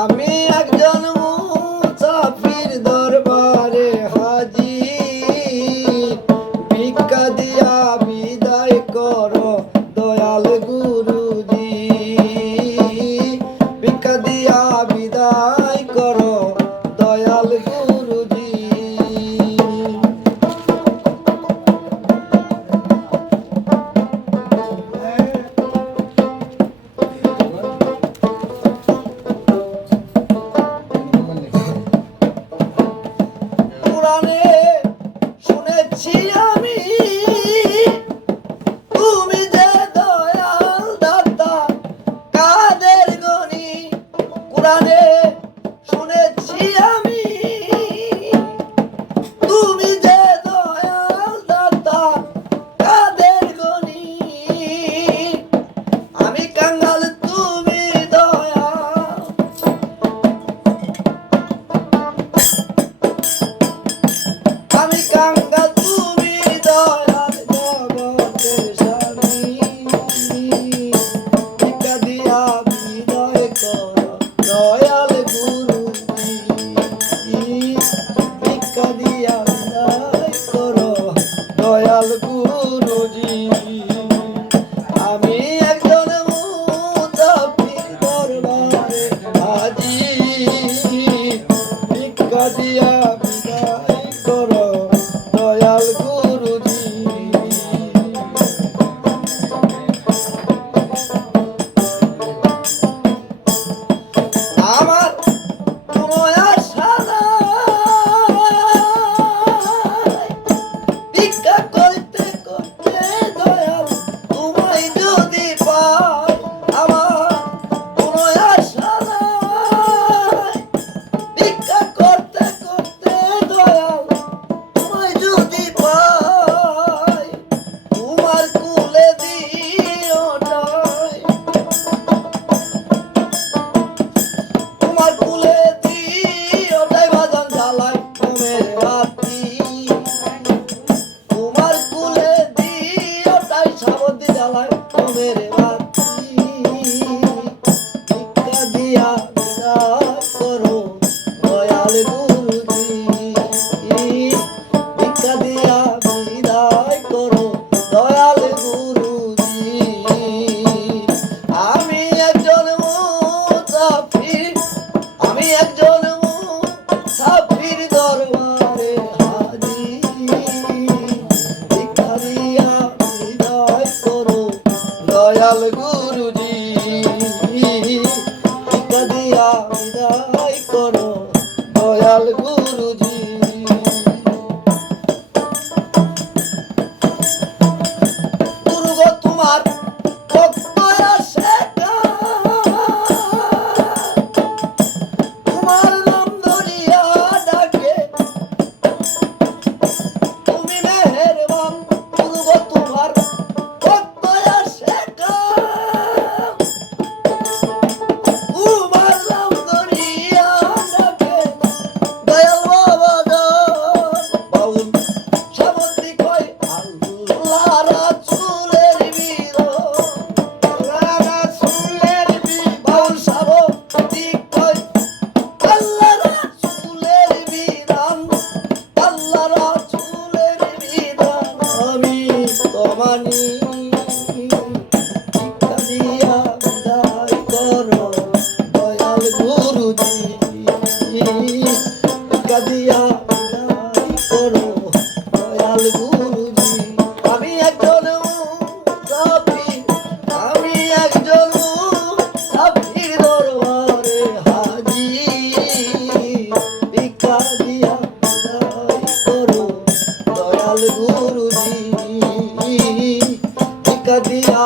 আমি একজন মুসাফির দরবারে হাজির, ভিক্ষা দিয়া বিদায় করো দয়াল গুরুজি, ভিক্ষা দিয়া বিদায় করো দয়াল গুরুজি। শুনেছি আমি তুমি যে দয়াল দাতা কাদের গনি, কোরআনে শুনেছি আমি তুমি যে দয়াল দাতা কাদের গনি, আমি কাঙ্গাল তুমি দয়াল, আমি কাঙ্গাল তুমি দয়াল জগতের স্বামী, ভিক্ষা দিয়া বিদায় করো দয়াল গুরুজি, ভিক্ষা দিয়া বিদায় করো দয়াল গুরুজি। আমি একজন মুসাফির দরবারে হাজির, ভিক্ষা দিয়া বিদায় করো দয়াল গুরুজি। আমার কোনো আশা নাই, ভিক্ষা করতে করতে দয়াল তোমায় যদি পাই, আমার কোনো আশা নাই, ভিক্ষা করতে করতে দয়াল তোমায় যদি পাই, তোমার কুলে দিও নাই, তোমার কুলে দিও নাই বাজান জ্বালাই ঘুমের রাতি, তোমার কুলে দিও নাই সাবতি জ্বালাই ঘুমের রাতি, ভিক্ষা দিয়া বিদায় করো দয়াল গুরুজি, ভিক্ষা দিয়া বিদায় করো দয়াল গুরুজি। আমি একজন মুসাফির, আমি একজন মুসাফির দরবারে হাজির, ভিক্ষা দিয়া বিদায় করো দয়াল গুরুজি, ভিক্ষা দিয়া বিদায় করো দয়াল গুরুজি। গুরু গো তোমার ভক্ত আসে তোমার নাম ধরিয়া ডাকে, তুমি মেহেরবান গুরু গো তোমার ভক্ত আসে তোমার নাম ধরিয়া ডাকে দয়াল বাবা বাউল সামন্তি কয় আল্লাহ রাসূলের বিরোধ, আল্লাহ রাসূলের বিরোধ, বাউল সামন্তি কয় আল্লাহ রাসূলের বিধান, আল্লাহ রাসূলের বিধান আমি তো মানি, ভিক্ষা দিয়া বিদায় করো দয়াল গুরুজি, ভিক্ষা দিয়া বিদায় করো দয়াল গুরুজি। আমি একজন মুসাফির, আমি একজন মুসাফির দরবারে হাজির, ভিক্ষা দিয়া বিদায় করো দয়াল গুরুজি, ভিক্ষা দিয়া